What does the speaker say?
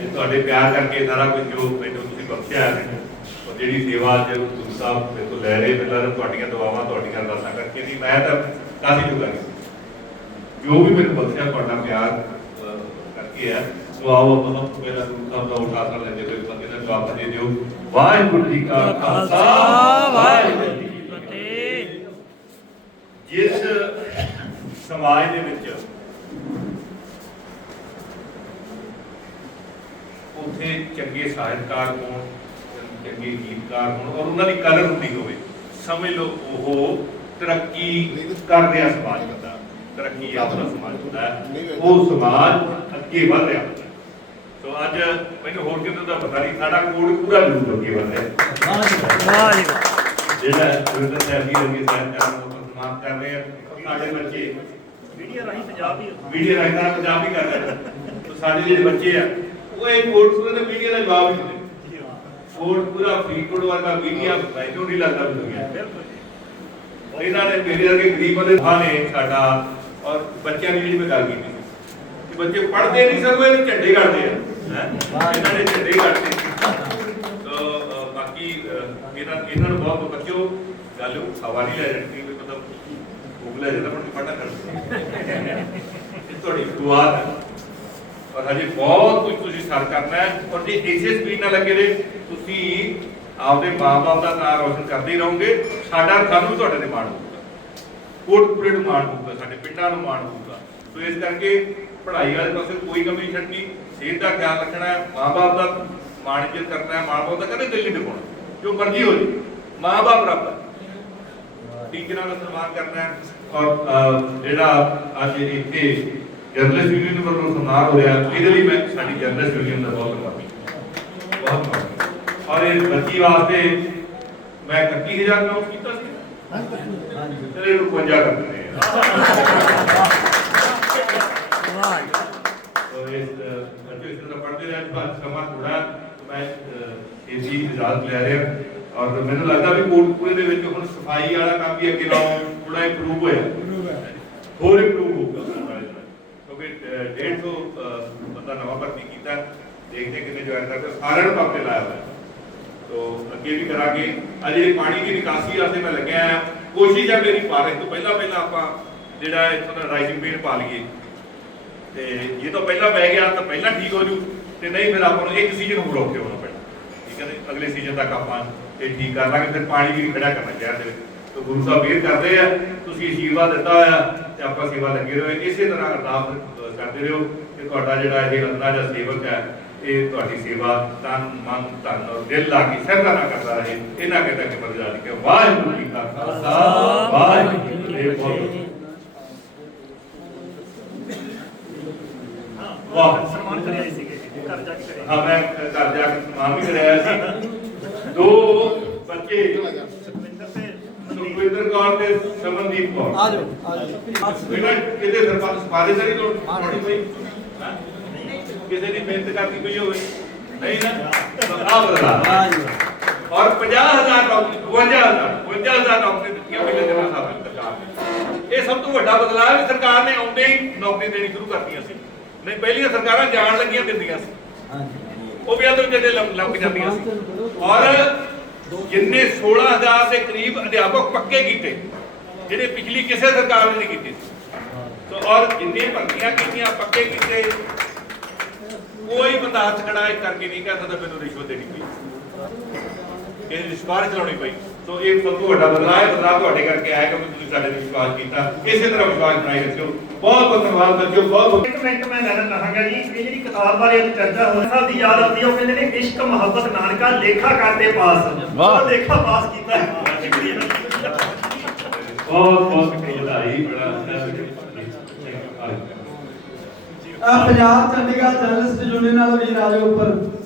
ਤੇ ਤੁਹਾਡੇ ਪਿਆਰ ਕਰਕੇ ਸਾਰਾ ਕੁਝ ਜੋ ਮੈਨੂੰ ਤੁਸੀਂ ਬਖਸ਼ਿਆ ਹੈ ਉਹ ਜਿਹੜੀ ਸੇਵਾ ਅੱਜ ਗੁਰੂ ਸਾਹਿਬ ਮੇਰੇ ਤੋਂ ਲੈ ਰਹੇ ਮੈਨੂੰ ਲੱਗਦਾ ਤੁਹਾਡੀਆਂ ਦੁਆਵਾਂ ਤੁਹਾਡੀਆਂ ਅਰਦਾਸਾਂ ਕਰਕੇ ਨਹੀਂ ਮੈਂ ਤਾਂ ਕਾਫੀ ਜੁਗਾ ਜੋ ਵੀ ਮੈਨੂੰ ਬਖਸ਼ਿਆ ਤੁਹਾਡਾ ਪਿਆਰ ਅਹ, ਕਰਕੇ ਹੈ। ਸੋ ਆਓ ਆਪਾਂ ਸਭ ਤੋਂ ਪਹਿਲਾਂ ਗੁਰੂ ਸਾਹਿਬ ਦਾ ਉਠਾਸਾ ਲੈਂਦੇ ਹੋਏ ਬੰਦੇ ਦਾ ਜਵਾਬ ਦੇ ਦਿਓ। ਵਾਹਿਗੁਰੂ ਜੀ ਕਾ ਖਾਲਸਾ ਵਾਹਿਗੁਰੂ ਜੀ ਕੀ ਫਤਿਹ। ਜਿਸ ਸਮਾਜ ਦੇ ਵਿੱਚ ਉੱਥੇ ਚੰਗੇ ਸਾਹਿਤਕਾਰ ਹੋਣ ਚੰਗੇ ਗੀਤਕਾਰ ਹੋਣ ਔਰ ਉਹਨਾਂ ਦੀ ਕਦਰ ਹੁੰਦੀ ਹੋਵੇ ਸਮਝ ਲਓ ਉਹ ਤਰੱਕੀ ਕਰ ਰਿਹਾ ਸਮਾਜ ਹੁੰਦਾ ਤਰੱਕੀ ਆਪਦਾ ਸਮਾਜ ਹੁੰਦਾ ਹੈ। ਉਹ ਸਮਾਜ ਅੱਗੇ ਵਧ ਰਿਹਾ ਹੁੰਦਾ। ਸੋ ਅੱਜ ਮੈਨੂੰ ਹੋਰ ਕਿਤੇ ਦਾ ਪਤਾ ਨਹੀਂ ਸਾਡਾ ਕੋਡ ਪੂਰਾ ਜ਼ਰੂਰ ਅੱਗੇ ਵਧ ਰਿਹਾ ਵਾਹ ਜੀ ਵਾਹ। ਜਿਹੜਾ ਗੁਰਦਰ ਸਾਹਿਬ ਜੀ ਅੱਗੇ ਸਾਹਿਤਕਾਰ ਨੂੰ ਸਨਮਾਨ ਕਰ ਰਹੇ ਆ ਸਾਡੇ ਬੱਚੇ ਮੀਡੀਆ ਰਾਹੀਂ ਪੰਜਾਬ ਦੀ ਮੀਡੀਆ ਰਾਹੀਂ ਪੰਜਾਬ ਵੀ ਕਰ ਰਹੇ ਤੋ ਸਾਡੇ ਜਿਹੜੇ ਬੱਚੇ ਆ ਉਹ ਇਹ ਕੋਰਟ ਪੂਰੇ ਦੇ ਮੀਡੀਆ ਦਾ ਜਵਾਬ ਨਹੀਂ ਦਿੰਦੇ। ਕੋਰਟ ਪੂਰਾ ਫਰੀਦਕੋਟ ਵਰਗਾ ਮੀਡੀਆ ਮੈਨੂੰ ਨਹੀਂ ਲੱਗਦਾ ਹੋ। ਗਿਆ ਬਿਲਕੁਲ ਇਹਨਾਂ ਨੇ ਮੇਰੇ ਵਰਗੇ ਗਰੀਬਾਂ ਦੇ ਥਾਂ ਨੇ ਸਾਡਾ ਔਰ ਬੱਚਿਆਂ ਦੀ ਜਿਹੜੀ ਮੈਂ ਗੱਲ ਕੀਤੀ ਕਿ ਬੱਚੇ ਪੜ੍ਹਦੇ ਨਹੀਂ ਸਗੋਂ ਇਹਦੇ ਝੰਡੇ ਕੱਢਦੇ ਆ। ਹੈਂ? ਇਹਨਾਂ ਨੇ ਝੰਡੇ ਤੋ ਅ, ਬਾਕੀ ਇਹਨਾਂ ਇਹਨਾਂ ਨੂੰ ਬਹੁਤ ਬੱਚਿਓ ਗੱਲ ਹਵਾ ਨਹੀਂ ਲੈ ਵੀ ਮਤਲਬ ਭੁੱਖ ਲੈ ਜਾਂਦਾ ਪਰ ਪੜ੍ਹਨਾ ਕਰ। ਇਹ ਤੁਹਾਡੀ ਸ਼ੁਰੂਆਤ ਹੈ। ਹਜੇ ਬਹੁਤ ਕੁਝ ਤੁਸੀਂ ਸਰ ਕਰਨਾ ਹੈ। ਔਰ ਜੇ ਇਸੇ ਸਪੀਡ ਨਾਲ ਲੱਗੇ ਰਹੇ ਤੁਸੀਂ ਆਪਦੇ ਮਾਂ-ਬਾਪ ਦਾ ਨਾਮ ਰੋਸ਼ਨ ਕਰਦੇ ਹੀ ਰਹੋਗੇ। ਸਾਡਾ ਸਾਨੂੰ ਵੀ ਤੁਹਾਡੇ ਤੇ ਮਾਣ ਹੋਊਗਾ। ਕੋਟਪੁਰੇ ਨੂੰ ਮਾਣ ਹੋਊਗਾ ਸਾਡੇ ਪਿੰਡਾਂ ਨੂੰ ਮਾਣ ਹੋਊਗਾ। ਸੋ ਇਸ ਕਰਕੇ ਪੜ੍ਹਾਈ ਵਾਲੇ ਪਾਸੇ ਕੋਈ ਕਮੀ ਛੱਡਣੀ। ਸਿਹਤ ਦਾ ਖਿਆਲ ਰੱਖਣਾ ਹੈ ਮਾਂ-ਬਾਪ ਦਾ ਮਾਣ ਇੱਜ਼ਤ ਕਰਨਾ ਹੈ। ਮਾਂ-ਬਾਪ ਦਾ ਕਦੇ ਦਿਲ ਨਹੀਂ ਦਿਖਾਉਣਾ ਜੋ ਮਰਜ਼ੀ ਹੋ ਜੇ। ਮਾਂ-ਬਾਪ ਰੱਬ ਟੀਚਰਾਂ ਦਾ ਸਨਮਾਨ ਕਰਨਾ ਹੈ। ਔਰ ਜਿਹੜਾ ਅੱਜ ਇੱਥੇ ਜਰਨਲਿਸਟ ਯੂਨੀਅਨ ਵੱਲੋਂ ਸਨਮਾਨ ਹੋ ਰਿਹਾ ਇਹਦੇ ਲਈ ਮੈਂ ਸਾਡੀ ਜਰਨਲਿਸਟ ਯੂਨੀਅਨ ਦਾ ਬਹੁਤ ਧੰਨਵਾਦੀ। ਬਹੁਤ ਧੰਨਵਾਦੀ। ਔਰ ਇਹ ਬੱਚੀ ਵਾਸਤੇ ਮੈਂ 31000 ਨੋਟ ਕੀਤਾ ਸੀ। ਚਲੇ ਇਹਨੂੰ 52 ਕਰ ਦਿੰਦੇ ਆ ਵਾਹ। ਇਜਾਜ਼ਤ ਲੈ ਰਿਹਾ। ਔਰ ਮੈਨੂੰ ਲੱਗਦਾ ਵੀ ਕੋਟਪੂਰੇ ਦੇ ਵਿੱਚ ਹੁਣ ਸਫ਼ਾਈ ਵਾਲਾ ਕੰਮ ਵੀ ਅੱਗੇ ਨਾਲੋਂ ਥੋੜਾ ਇੰਪਰੂਵ ਹੋਇਆ। ਹੋਰ ਇੰਪਰੂਵ ਕਿਉਂਕਿ 150 ਬੰਦਾ ਨਵਾਂ ਭਰਤੀ ਕੀਤਾ। ਦੇਖਦੇ ਕਿੰਨੇ ਜੁਆਇਨ ਕਰਦੇ ਸਾਰਿਆਂ ਨੂੰ ਕੰਮ ਤੇ ਲਾਇਆ ਹੋਇਆ। ਤੋ ਅੱਗੇ ਵੀ ਕਰਾਂਗੇ। ਅਜੇ ਪਾਣੀ ਦੀ ਨਿਕਾਸੀ ਵਾਸਤੇ ਮੈਂ ਲੱਗਿਆ ਹਾਂ ਕੋਸ਼ਿਸ਼ ਹੈ ਮੇਰੀ ਪਾਰਕ ਤੋਂ ਪਹਿਲਾਂ ਪਹਿਲਾਂ ਆਪਾਂ ਜਿਹੜਾ ਇੱਥੋਂ ਦਾ ਰਾਈਸਿੰਗ ਪੇਨ ਪਾ ਲਈਏ। ਤੇ ਜੇ ਤਾਂ ਪਹਿਲਾਂ ਪੈ ਗਿਆ ਤਾਂ ਪਹਿਲਾਂ ਠੀਕ ਹੋ ਜੂ। ਤੇ ਨਹੀਂ ਫਿਰ ਆਪਾਂ ਨੂੰ ਇੱਕ ਸੀਜ਼ਨ ਹੋਰ ਔਖੇ ਹੋਣਾ ਪੈਣਾ। ਠੀਕ ਹੈ ਅਗਲੇ ਸੀਜ਼ਨ ਤੱਕ ਆਪਾਂ ਇਹ ਠੀਕ ਕਰ ਲਾਂਗੇ। ਫਿਰ ਪਾਣੀ ਵੀ ਖੜਾ ਕਰਨਾ ਚਾਹੀਦਾ ਦੇ ਵਿੱਚ। ਤਾਂ ਗੁਰੂ ਸਾਹਿਬ ਮਿਹਰ ਕਰਦੇ ਆ ਤੁਸੀਂ ਆਸ਼ੀਰਵਾਦ ਦਿੱਤਾ ਹੋਇਆ ਤੇ ਆਪਾਂ ਸੇਵਾ ਲੱਗੇ ਰਹੋ ਇਸੇ ਤਰ੍ਹਾਂ ਅਰਦਾਸ ਅ, ਕਰਦੇ ਰਹੋ ਕਿ ਤੁਹਾਡਾ ਜਿਹੜਾ ਇਹ ਅੰਨਾ ਜਾਂ ਸੇਵਕ ਹੈ ਇਹ ਤੁਹਾਡੀ ਸੇਵਾ ਤਨ ਮਨ ਧਨ ਔਰ ਦਿਲ ਲਾ ਕੇ ਸਰਦਾ ਨਾ ਕਰਦਾ ਰਹੇ ਇਹਨਾਂ ਕਹਿੰਦਾ ਕਿ ਮਰਜ਼ਾ ਦੀ ਕਿ ਵਾਹਿਗੁਰੂ ਜੀ ਕਾ ਖਾਲਸਾ ਵਾਹਿਗੁਰੂ ਜੀ ਕੀ ਫਤਿਹ ਬਹੁਤ ਵਾਹ ਸਨਮਾਨ ਕਰਿਆ ਸੀ ਸੀਗੇ ਘਰ ਜਾ ਕੇ ਕਰਿਆ ਹਾਂ ਮੈਂ ਘਰ ਜਾ ਕੇ ਸਮਾਨ ਵੀ ਕਰਾਇਆ ਸੀ ਦੋ ਬੱਚੇ ਸੁਖਵਿੰਦਰ ਤੇ ਮਨਦੀਪ ਸੁਖਵਿੰਦਰ ਕੌਰ ਤੇ ਸ਼ਮਨਦੀਪ ਕੌਰ ਆ ਜਾਓ ਬੇਟਾ ਕਿਤੇ ਸਰਪੰਚ ਸਪਾਰੇ ਤਾਂ ਨਹੀਂ ਪਈ ਹੈਂ? ਕਿਸੇ ਦੀ ਮਿਹਨਤ ਕਰਦੀ ਪਈ ਹੋਵੇ ਨਹੀਂ ਨਾ ਆ ਜੀ ਔਰ 50000 ਨੌਕਰੀ 52000 55000 ਨੌਕਰੀ ਦਿੱਤੀਆਂ ਪਹਿਲੇ ਦਿਨਾਂ ਸਾਹਿਬ ਸਰਕਾਰ ਨੇ ਇਹ ਸਭ ਤੋਂ ਵੱਡਾ ਬਦਲਾਅ ਹੈ ਸਰਕਾਰ ਨੇ ਆਉਂਦੇ ਹੀ ਨੌਕਰੀ ਦੇਣੀ ਸ਼ੁਰੂ ਕਰਤੀਆਂ ਸੀ ਨਹੀਂ ਪਹਿਲੀਆਂ ਸਰਕਾਰਾਂ ਜਾਣ ਲੱਗੀਆਂ ਦਿੰਦੀਆਂ ਸੀ ਉਹ ਵੀ ਆਦਰ ਜਿਹੜੇ ਲੱਗ ਜਾਂਦੀਆਂ ਸੀ ਔਰ ਜਿੰਨੇ 16000 ਦੇ ਕਰੀਬ ਅਧਿਆਪਕ ਪੱਕੇ ਕੀਤੇ ਜਿਹੜੇ ਪਿਛਲੀ ਕਿਸੇ ਸਰਕਾਰ ਨੇ ਨਹੀਂ ਕੀਤੇ ਸੀ ਸੋ ਔਰ ਜਿੰਨੇ ਭਰਤੀਆਂ ਕੀਤੀਆਂ ਪੱਕੇ ਕੀਤੇ ਕੋਈ ਬੰਦਾ ਹੱਥ ਖੜਾ ਇਹ ਕਰਕੇ ਨਹੀਂ ਕਹਿ ਸਕਦਾ ਮੈਨੂੰ ਰਿਸ਼ਵਤ ਦੇਣੀ ਪਈ ਇਹ ਰਿਸ਼ਵਾਰ ਚਲਾਉਣੀ ਪਈ ਸੋ ਇਹ ਸਭ ਤੋਂ ਵੱਡਾ ਬਦਲਾਅ ਹੈ ਬਦਲਾਅ ਤੁਹਾਡੇ ਕਰਕੇ ਆਇਆ ਕਿ ਤੁਸੀਂ ਸਾਡੇ ਤੇ ਵਿਸ਼ਵਾਸ ਕੀਤਾ। ਇਸੇ ਤਰ੍ਹਾਂ ਵਿਸ਼ਵਾਸ ਬਣਾਈ ਰੱਖਿਓ। ਬਹੁਤ ਬਹੁਤ ਧੰਨਵਾਦ ਬੱਚਿਓ ਬਹੁਤ ਬਹੁਤ ਇੱਕ ਮਿੰਟ ਮੈਂ ਲੈਣਾ ਚਾਹਾਂਗਾ ਜੀ ਇਹ ਜਿਹੜੀ ਕਿਤਾਬ ਬਾਰੇ ਅੱਜ ਚਰਚਾ ਹੋ ਰਹੀ ਸਾਹਿਬ ਦੀ ਯਾਦ ਆਉਂਦੀ ਹੈ ਉਹ ਕਹਿੰਦੇ ਨੇ ਇਸ਼ਕ ਮੁਹੱਬਤ ਨਾਨਕਾ ਲੇਖਾ ਕਰਦੇ ਪਾਸ। ਵਾਹ। ਉਹ ਲੇਖਾ ਪਾਸ ਕੀਤਾ ਹੈ। ਸ਼ੁਕਰੀਆ ਬਹੁਤ ਬਹੁਤ ਵਧਾਈ ਬੜਾ ਆ ਪੰਜਾਬ ਚੰਡੀਗੜ੍ਹ ਜਰਨਲਿਸਟ ਯੂਨੀਅਨ ਨਾਲ ਵੀ ਰਾਜੋ ਉੱਪਰ।